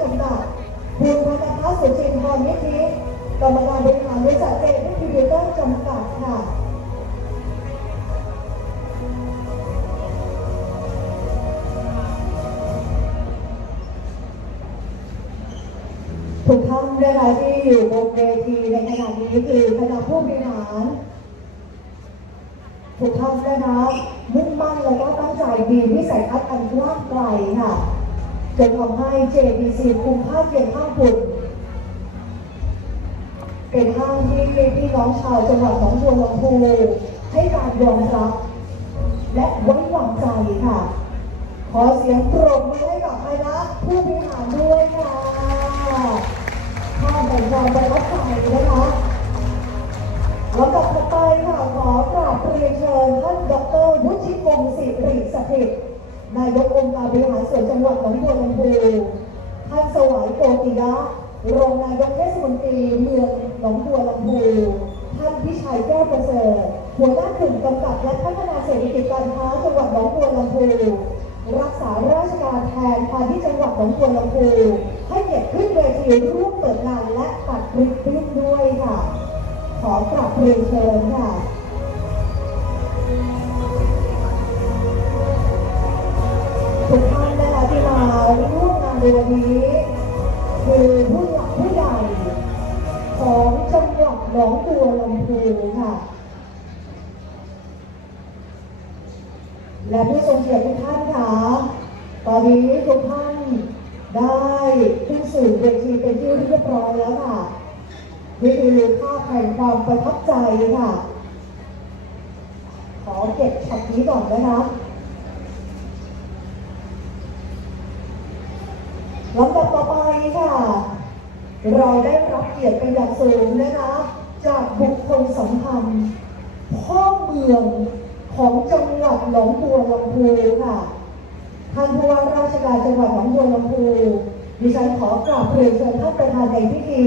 จำกัดคุณธนพัฒน์สุจินทร์นิธิกรรมการบริหารบริษัทเจดิสทริบิวเตอร์จำกัดค่ะทุกท่านนะคะที่อยู่บนเวทีในขณะนี้คือคณะผู้บริหารทุกท่านนะคะมุ่งมั่นแล้วก็ตั้งใจมีวิสัยทัศน์อันกว้างไกลค่ะ จนทำให้ JBC คุมค่าเพียงห้างฝุ่นเป็นห้างที่พี่น้องชาวจังหวัดหนองบัวลำพูให้การยอมรับ และไว้วางใจค่ะ ขอเสียงปรบมือให้กับคณะผู้บริหารด้วยค่ะภาพแห่งความประทับใจนะคะแลำดับต่อไปค่ะขอกราบเรียนเชิญท่านดรวุฒิพงศ์สิริสถิตนายกองค์การบริหาร หวัดหนองบัวลำพูท่านสวัยโกติยะรองนายกเทศมนตรีเมืองหนองบัวลำพูท่านพิชัยแก้วประเสริฐหัวหน้ากลุ่มกำกับและพัฒนาเศรษฐกิจการค้าจังหวัดหนองบัวลำพูรักษาราชการแทนพาณิชย์จังหวัดหนองบัวลำพูให้เกียรติขึ้นเวทีร่วมเปิดงานและตัดริบบิ้นด้วยค่ะ ขอกราบเรียนเชิญค่ะ ในวันนี้คือผู้หลักผู้ใหญ่ของจังหวัดหนองบัวลำพูค่ะ และผู้ทรงเกียรติทุกท่านค่ะ ตอนนี้ทุกท่านได้ขึ้นสู่เวทีเป็นที่เรียบร้อยแล้วค่ะนี่คือภาพแห่งความประทับใจค่ะ ขอเก็บช็อตนี้ก่อนนะคะ ลำดับต่อไปค่ะ เราได้รับเกียรติเป็นอย่างสูงนะคะ จากบุคคลสำคัญพ่อเมืองของจังหวัดหนองบัวลำพูค่ะท่านผู้ว่าราชการจังหวัดหนองบัวลำพูดิฉันขอกราบเรียนเชิญท่านประธานในพิธี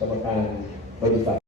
กรรมการบริษัท